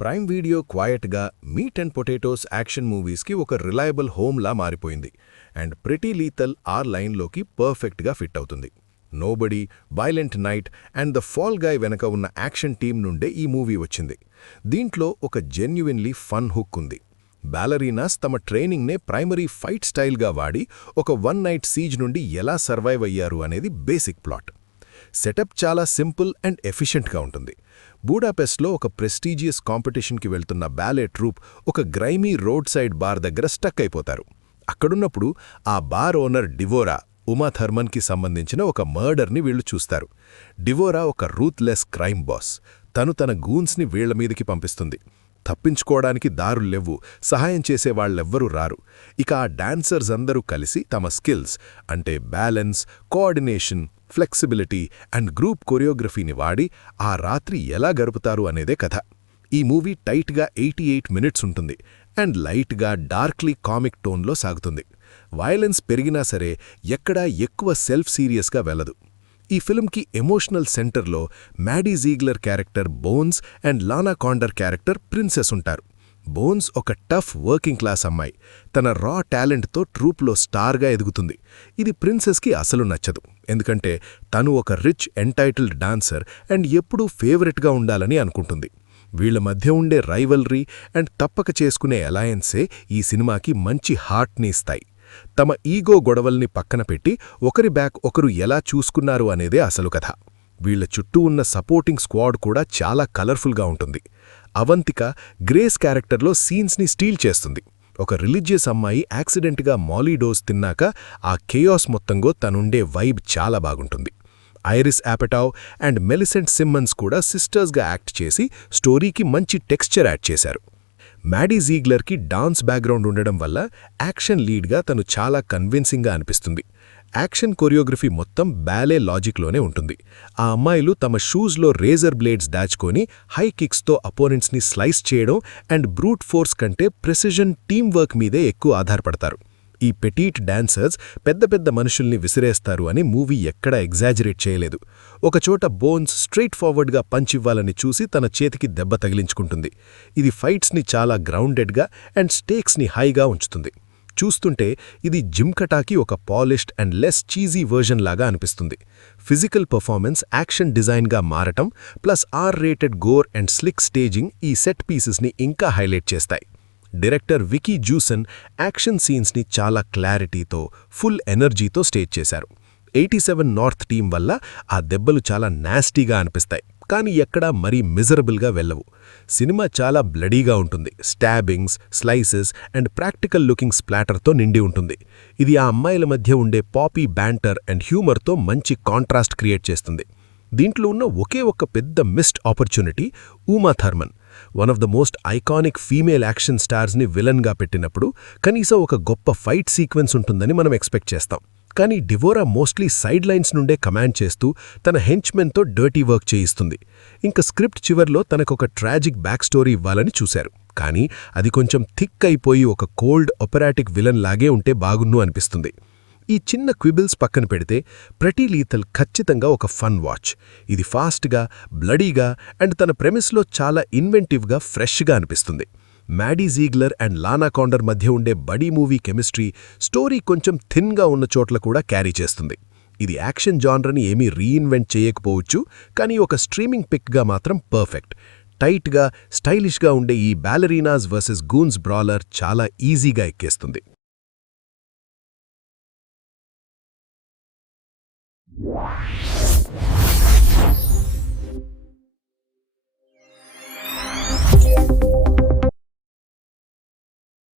Prime Video క్వయట్గా meat and potatoes action మూవీస్కి ఒక రిలయబుల్ హోమ్లా మారిపోయింది అండ్ ప్రిటీ లీథల్ ఆ లైన్లోకి పర్ఫెక్ట్గా ఫిట్ అవుతుంది. Nobody, violent night and the fall guy వెనక ఉన్న యాక్షన్ టీం నుండే ఈ మూవీ వచ్చింది. దీంట్లో ఒక జెన్యుయిన్లీ ఫన్ హుక్ ఉంది. బ్యాలరీనాస్ తమ ట్రైనింగ్నే ప్రైమరీ ఫైట్ స్టైల్గా వాడి ఒక వన్ నైట్ సీజ్ నుండి ఎలా సర్వైవ్ అయ్యారు అనేది బేసిక్ ప్లాట్. సెటప్ చాలా సింపుల్ అండ్ ఎఫిషియెంట్గా ఉంటుంది. బూడాపెస్ట్లో ఒక ప్రెస్టీజియస్ కాంపిటీషన్కి వెళ్తున్న బ్యాలే ట్రూప్ ఒక గ్రైమీ రోడ్ సైడ్ బార్ దగ్గర స్టక్ అయిపోతారు. అక్కడున్నప్పుడు ఆ బార్ ఓనర్ డివోరా, ఉమా థర్మన్కి సంబంధించిన ఒక మర్డర్ని వీళ్లు చూస్తారు. డివోరా ఒక రూత్లెస్ క్రైమ్ బాస్. తను తన గూన్స్ని వీళ్ల మీదికి పంపిస్తుంది. తప్పించుకోవడానికి దారుల్లెవ్వు, సహాయం చేసేవాళ్లెవ్వరూ రారు. ఇక ఆ డాన్సర్స్ అందరూ కలిసి తమ స్కిల్స్ అంటే balance, coordination, flexibility and group కొరియోగ్రఫీని వాడి ఆ రాత్రి ఎలా గడుపుతారు అనేదే కథ. ఈ మూవీ టైట్గా 88 మినిట్స్ ఉంటుంది అండ్ లైట్గా డార్క్లీ కామిక్ టోన్లో సాగుతుంది. వయలెన్స్ పెరిగినా సరే ఎక్కడా ఎక్కువ సెల్ఫ్ సీరియస్గా వెళ్ళదు. ఈ ఫిల్మ్కి ఎమోషనల్ సెంటర్లో Maddie Ziegler character Bones and Lana Condor character Princess ఉంటారు. బోన్స్ ఒక టఫ్ వర్కింగ్ క్లాస్ అమ్మాయి. తన రా టాలెంట్తో ట్రూప్లో స్టార్గా ఎదుగుతుంది. ఇది ప్రిన్సెస్కి అసలు నచ్చదు, ఎందుకంటే తను ఒక రిచ్ ఎంటైటిల్డ్ డాన్సర్ అండ్ ఎప్పుడూ ఫేవరెట్గా ఉండాలని అనుకుంటుంది. వీళ్ల మధ్య ఉండే రైవల్రీ అండ్ తప్పక చేసుకునే అలయన్సే ఈ సినిమాకి మంచి హార్ట్ని ఇస్తాయి. తమ ఈగో గొడవల్ని పక్కన పెట్టి ఒకరి బ్యాక్ ఒకరు ఎలా చూసుకున్నారు అనేదే అసలు కథ. వీళ్ల చుట్టూ ఉన్న సపోర్టింగ్ స్క్వాడ్ కూడా చాలా కలర్ఫుల్గా ఉంటుంది. అవంతిక గ్రేస్ క్యారెక్టర్లో సీన్స్ని స్టీల్ చేస్తుంది. ఒక రిలీజియస్ అమ్మాయి యాక్సిడెంట్గా మాలీడోస్ తిన్నాక ఆ కేయాస్ మొత్తంలో తనుండే వైబ్ చాలా బాగుంటుంది. ఐరిస్ యాపెటావ్ అండ్ మెలిసెంట్ సిమ్మన్స్ కూడా సిస్టర్స్గా యాక్ట్ చేసి స్టోరీకి మంచి టెక్స్చర్ యాడ్ చేశారు. మ్యాడీ జీగ్లర్కి డాన్స్ బ్యాక్గ్రౌండ్ ఉండడం వల్ల యాక్షన్ లీడ్గా తను చాలా కన్విన్సింగ్గా అనిపిస్తుంది. యాక్షన్ కొరియోగ్రఫీ మొత్తం బ్యాలే లాజిక్లోనే ఉంటుంది. ఆ అమ్మాయిలు తమ షూస్లో రేజర్ బ్లేడ్స్ దాచుకొని హై కిక్స్తో అపోనెంట్స్ని స్లైస్ చేయడం అండ్ బ్రూట్ ఫోర్స్ కంటే ప్రెసిజన్ టీమ్ వర్క్ మీదే ఎక్కువ ఆధారపడతారు. ఈ పెటీట్ డాన్సర్స్ పెద్ద పెద్ద మనుషుల్ని విసిరేస్తారు అని మూవీ ఎక్కడా ఎగ్జాజరేట్ చేయలేదు. ఒకచోట బోన్స్ స్ట్రెయిట్ ఫార్వర్డ్గా పంచ్ ఇవ్వాలని చూసి తన చేతికి దెబ్బ తగిలించుకుంటుంది. ఇది ఫైట్స్ని చాలా గ్రౌండెడ్గా అండ్ స్టేక్స్ని హైగా ఉంచుతుంది. చూస్తుంటే ఇది జిమ్కటాకి ఒక polished and less cheesy version లాగా అనిపిస్తుంది. ఫిజికల్ పర్ఫార్మెన్స్ యాక్షన్ డిజైన్గా మారటం plus R-rated gore and slick staging ఈ సెట్ పీసెస్ని ఇంకా హైలైట్ చేస్తాయి. డైరెక్టర్ వికీ జూసన్ యాక్షన్ సీన్స్ని చాలా క్లారిటీతో, ఫుల్ ఎనర్జీతో స్టేజ్ చేశారు. 87 నార్త్ టీం వల్ల ఆ దెబ్బలు చాలా నాస్టీగా అనిపిస్తాయి, కానీ ఎక్కడా మరీ మిజరబుల్గా వెళ్ళవు. సినిమా చాలా బ్లడీగా ఉంటుంది. Stabbings, slices and practical looking స్ప్లాటర్తో నిండి ఉంటుంది. ఇది ఆ అమ్మాయిల మధ్య ఉండే పాపీ బ్యాంటర్ అండ్ హ్యూమర్తో మంచి కాంట్రాస్ట్ క్రియేట్ చేస్తుంది. దీంట్లో ఉన్న ఒకే ఒక్క పెద్ద missed opportunity Uma Thurman. One of the most iconic female action స్టార్స్ని విలన్గా పెట్టినప్పుడు కనీసం ఒక గొప్ప ఫైట్ సీక్వెన్స్ ఉంటుందని మనం ఎక్స్పెక్ట్ చేస్తాం. కానీ డివోరా మోస్ట్లీ సైడ్ లైన్స్ నుండే కమాండ్ చేస్తూ తన హెంచ్మెన్తో డర్టీ వర్క్ చేయిస్తుంది. ఇంకా స్క్రిప్ట్ చివర్లో తనకొక ట్రాజిక్ బ్యాక్ స్టోరీ ఇవ్వాలని చూశారు, కానీ అది కొంచెం థిక్ అయిపోయి ఒక కోల్డ్ ఒపెరాటిక్ విలన్ లాగే ఉంటే బాగున్ను అనిపిస్తుంది. ఈ చిన్న క్విబిల్స్ పక్కన పెడితే ప్రెటీ లీథల్ ఖచ్చితంగా ఒక ఫన్ వాచ్. ఇది ఫాస్ట్గా, బ్లడీగా అండ్ తన ప్రెమిస్లో చాలా ఇన్వెంటివ్గా, ఫ్రెష్గా అనిపిస్తుంది. Maddy Ziegler and Lana condor మధ్య ఉండే బడీ మూవీ కెమిస్ట్రీ స్టోరీ కొంచెం థిన్గా ఉన్న చోట్ల కూడా క్యారీ చేస్తుంది. ఇది యాక్షన్ జానర్ని ఏమీ రీఇన్వెంట్ చేయకపోవచ్చు, కానీ ఒక స్ట్రీమింగ్ పిక్గా మాత్రం పర్ఫెక్ట్. టైట్గా, స్టైలిష్గా ఉండే ఈ బ్యాలరీనాస్ వర్సెస్ గూన్స్ బ్రాలర్ చాలా ఈజీగా ఎక్కేస్తుంది. Wow.